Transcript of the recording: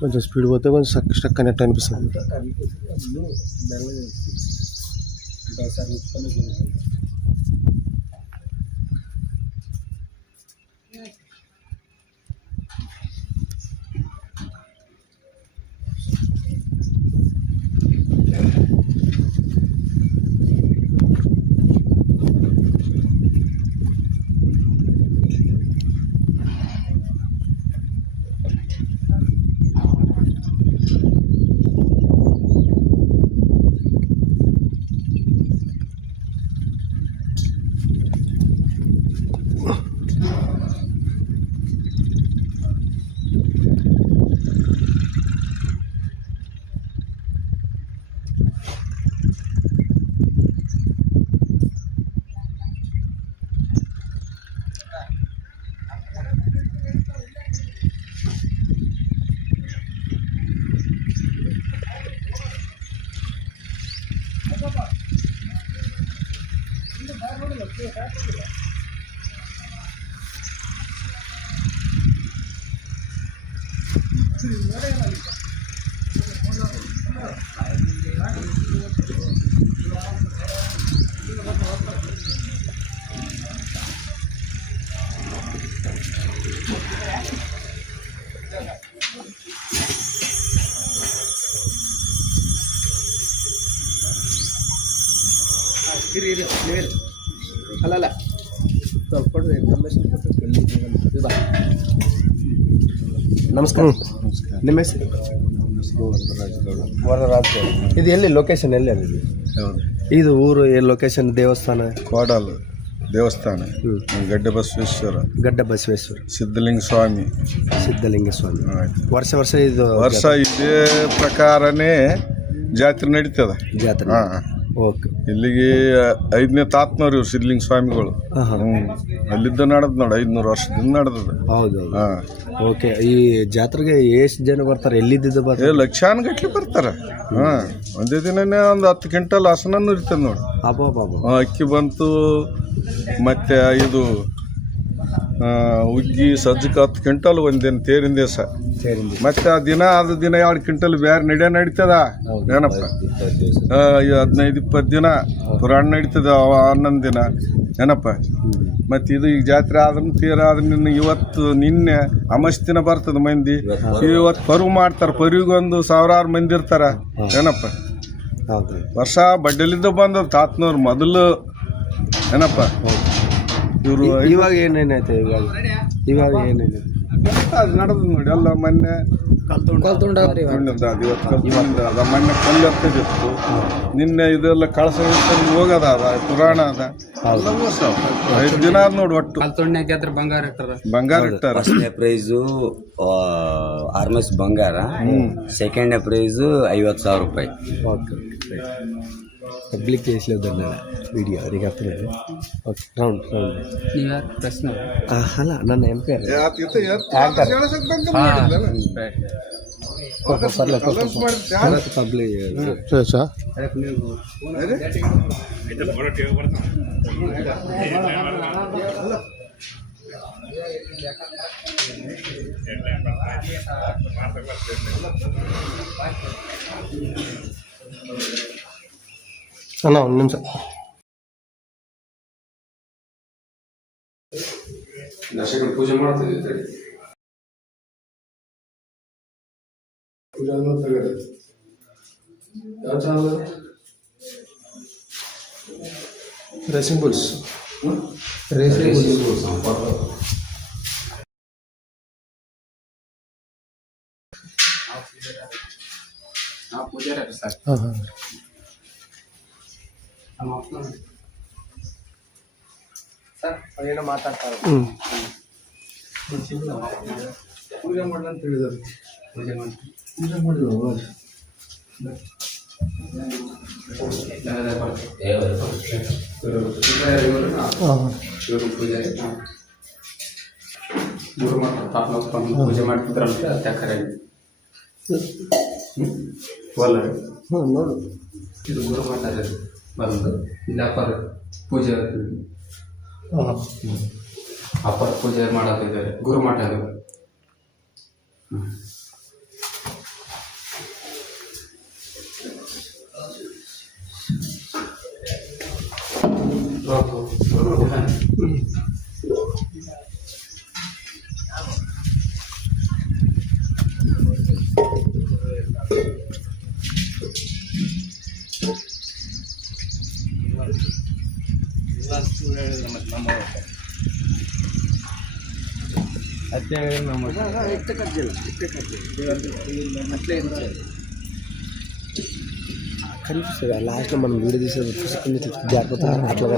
కొంచెం స్పీడ్ పోతే కొంచెం స్టక్ స్టక్ కనెక్ట్ అనిపిస్తుంది. Kiri, kiri. ಅಲ್ಲಲ್ಲ. ಸ್ವಲ್ಪ ಕೊಡ್ರಿ ಇನ್ಫಾರ್ಮೇಶನ್ ನಮಸ್ಕಾರ. ನಿಮ್ಮ ಹೆಸರು? ವರದರಾಜ್ ಗೌಡ. ಇದು ಎಲ್ಲಿ ಲೊಕೇಶನ್ ಎಲ್ಲಿ ಅದು? ಇದು? ಊರು ಊರು ಲೊಕೇಶನ್ ದೇವಸ್ಥಾನ? ಕೋಡಲ್ ದೇವಸ್ಥಾನ. ಗಡ್ಡ ಬಸವೇಶ್ವರ ಗಡ್ಡ ಬಸವೇಶ್ವರ. ಸಿದ್ಧಲಿಂಗ ಸ್ವಾಮಿ ಸಿದ್ಧಲಿಂಗ ಸ್ವಾಮಿ ವರ್ಷ ವರ್ಷ ಇದು ವರ್ಷ ಇದೇ ಪ್ರಕಾರನೇ ಜಾತ್ರೆ ನಡೀತದ. ಜಾತ್ರೆ. ಹಾ. ಓಕೆ. ಇಲ್ಲಿಗೆ ಐದನೇ ತಾತ್ನವ್ರು ಇವ್ರು ಸಿದ್ಧಲಿಂಗ ಸ್ವಾಮಿಗಳು. ಹ್ಮ್. ಅಲ್ಲಿದ್ದ ನಡೆದ್ ನೋಡಿ ಐದ್ನೂರು ವರ್ಷದಿಂದ ನಡೆದದ ಹೌದು ಹೌದು. ಹಾ. ಓಕೆ ಈ ಜಾತ್ರೆಗೆ ಎಷ್ಟು ಜನ ಬರ್ತಾರೆ? ಎಲ್ಲಿದ್ದಿದ್ದು ಏ ಬರ್ತಾರೆ? ಲಕ್ಷಾನ್ ಗಟ್ಲೆ ಬರ್ತಾರ. ಹಾ. ಒಂದೇ ದಿನನೇ ಒಂದು ಹತ್ತು ಕ್ವಿಂಟಲ್ ಹಸನನ್ನು ಇರ್ತದೆ ನೋಡಿ. ಅಬ್ಬಾ ಬಾಬಾ ಅಕ್ಕಿ ಬಂತು ಮತ್ತೆ ಇದು ಉಗ್ಗಿ ಸಜ್ಜಕ ಹತ್ತು ಕ್ವಿಂಟಲ್ ಒಂದಿನ ತೇರಿನ ದಿವಸ. ಮತ್ತೆ ಆ ದಿನ ಅದು ದಿನ ಎರಡು ಕ್ವಿಂಟಲ್ ಬೇರೆ ನಡೆ ನಡೀತದ? ಏನಪ್ಪ? ಹದಿನೈದು ಇಪ್ಪತ್ತು ದಿನ ಪುರಾಣ ನಡೀತದ ಹನ್ನೊಂದು ದಿನ? ಏನಪ್ಪ? ಮತ್ತೆ ಇದು ಈಗ ಜಾತ್ರೆ ಆದ್ರೂ ತೀರ ಆದ್ರೆ ನಿನ್ನ ಇವತ್ತು ನಿನ್ನೆ ಅಮಸ್ ದಿನ ಬರ್ತದ ಮಂದಿ? ಇವತ್ತು ಪರು ಮಾಡ್ತಾರ ಪರ್ವಿಗೊಂದು ಸಾವಿರಾರು ಮಂದಿ ಇರ್ತಾರ. ಏನಪ್ಪ? ವರ್ಷ ಬಡ್ಡಲಿಂದ ಬಂದದ ತಾತ್ನವ್ರು ಮೊದಲು. ಏನಪ್ಪ? ಇವರು ಇವಾಗ ಏನೇನೈತೆ ಇವಾಗ? ಇವಾಗ ಏನೇನೈತೆ ಅದು ನಡೆದ್ ನೋಡಿ ಎಲ್ಲ ಮೊನ್ನೆ ತುಂಡದ ಅದು ಇವತ್ತು ಕಲ್ತುಂಡ ಅದ ಮೊನ್ನೆ ಕಲ್ಲು ಹತ್ತದಿತ್ತು ನಿನ್ನೆ ಇದೆಲ್ಲ ಕಳಸ ಹಿಡ್ಕೊಂಡು ಹೋಗದ ಅದ ಪುರಾಣ ಅದ. ಐದು ದಿನ ಆದ್ ನೋಡಿ ಒಟ್ಟು. ಬಂಗಾರ ಇಟ್ಟಾರ. ಫಸ್ಟ್ನೇ ಪ್ರೈಸು ಆರ್ಮಸ್ ಬಂಗಾರ. ಸೆಕೆಂಡ್ನೇ ಪ್ರೈಸು ಐವತ್ತು ಸಾವಿರ ರೂಪಾಯಿ. ಓಕೆ. పబ్లిక్ చేసలేదు అన్న వీడియో నీకు అర్థలేదు రౌండ్ రౌండ్ ప్రశ్న అలా నన్ను ఎంపీ పబ్లిక్ ಮಾಡ್ತಾರೆ ಅಣ್ಣ ಒಂದು ನಿಮಿಷ. ದಶಕರು ಪೂಜೆ ಮಾಡ್ತಿದ್ವಿ ತಡಿ ಪೂಜೆ ರೇಸಿಂಗ್ ಬುಲ್ಸ್ ರೇಸಿಂಗ್ ಬುಲ್ಸ್ ಪೂಜಾರ ಹಾಂ ಹಾಂ. ಅದೇನೋ ಮಾತಾಡ್ತಾರೆ ಹ್ಞೂ ಪೂಜೆ ಮಾಡಲ್ಲ ಅಂತ ಹೇಳಿದರು ಪೂಜೆ ಮಾಡಿ ಹಾಂ ಇವರು ಪೂಜೆ ಗುರು ಮಠ ತಾತ್ನೋಸ್ಕೊಂಡು ಪೂಜೆ ಮಾಡ್ತಿದ್ರಂತೆ ಅತ್ತೆ ಕರೆ. ಒಲ್ಲ ಹಾಂ ನೋಡು. ಇದು ಗುರು ಮಠ ಬಂದು ಇಲ್ಲಿ ಅಪ್ಪರ್ ಪೂಜಾರಿ ಅಪ್ಪರ್ ಪೂಜಾರಿ ಮಾಡೋದಿದ್ದಾರೆ ಗುರುಮಠ ಅದು ಹ್ಞೂ కనిపిస్తుంది. లాస్ట్లో మనం వీడియో తీసేది జాగ్రత్త అట్లా